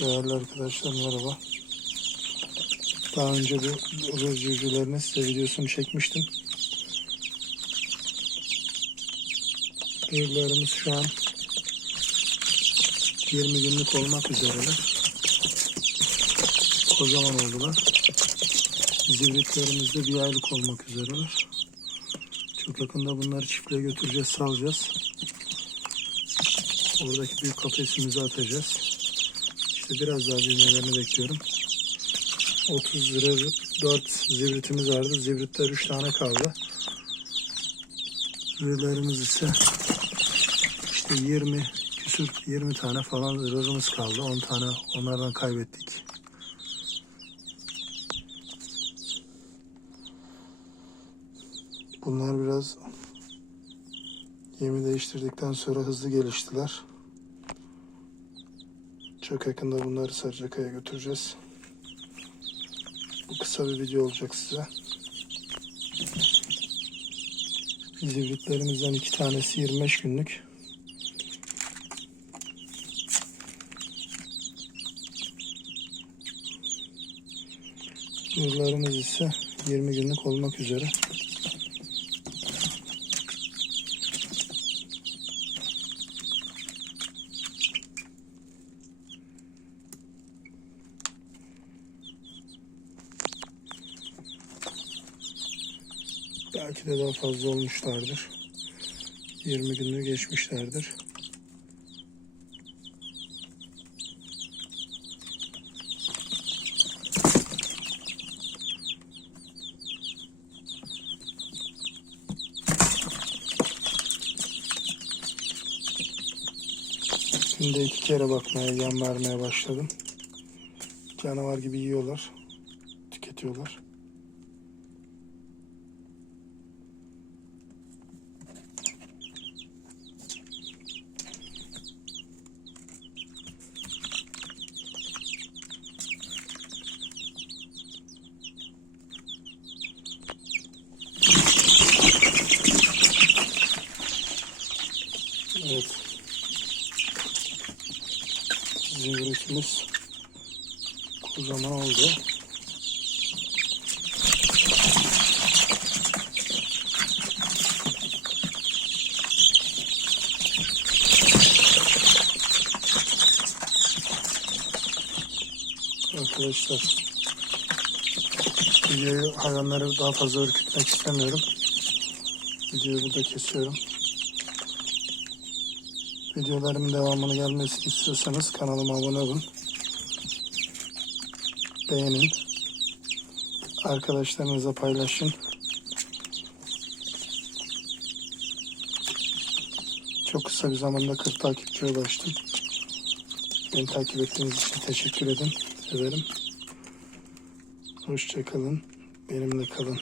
Değerli arkadaşlar merhaba. Daha önce bu rız cücülerini size videosunu çekmiştim. Büyüklerimiz şu an 20 günlük olmak üzereler. Kocaman oldular. Zivritlerimiz de bir aylık olmak üzereler. Çok yakında bunları çiftliğe götüreceğiz, salacağız. Oradaki büyük kafesimize atacağız. İşte biraz daha büyümelerini bekliyorum. 30 lira 4 zivritimiz vardı. Zivritler 3 tane kaldı. Rırlarımız ise işte 20 küsür 20 tane falan rırımız kaldı. 10 tane onlardan kaybettik. Bunlar biraz yemi değiştirdikten sonra hızlı geliştiler. Çok yakında bunları Sarıcaka'ya götüreceğiz. Bu kısa bir video olacak size. Zivritlerimizden iki tanesi 25 günlük. Yurlarımız ise 20 günlük olmak üzere. Belki de daha fazla olmuşlardır. 20 günlüğü geçmişlerdir. Günde iki kere bakmaya, yan vermeye başladım. Canavar gibi yiyorlar, tüketiyorlar. Zivritimiz kocaman oldu. Arkadaşlar videoyu hayvanları daha fazla ürkütmek istemiyorum. Videoyu burada kesiyorum. Videolarımın devamını gelmesini istiyorsanız kanalıma abone olun. Beğenin. Arkadaşlarınızla paylaşın. Çok kısa bir zamanda 40 takipçiye ulaştım. Beni takip ettiğiniz için teşekkür ederim. Ederim. Hoşçakalın. Benimle kalın.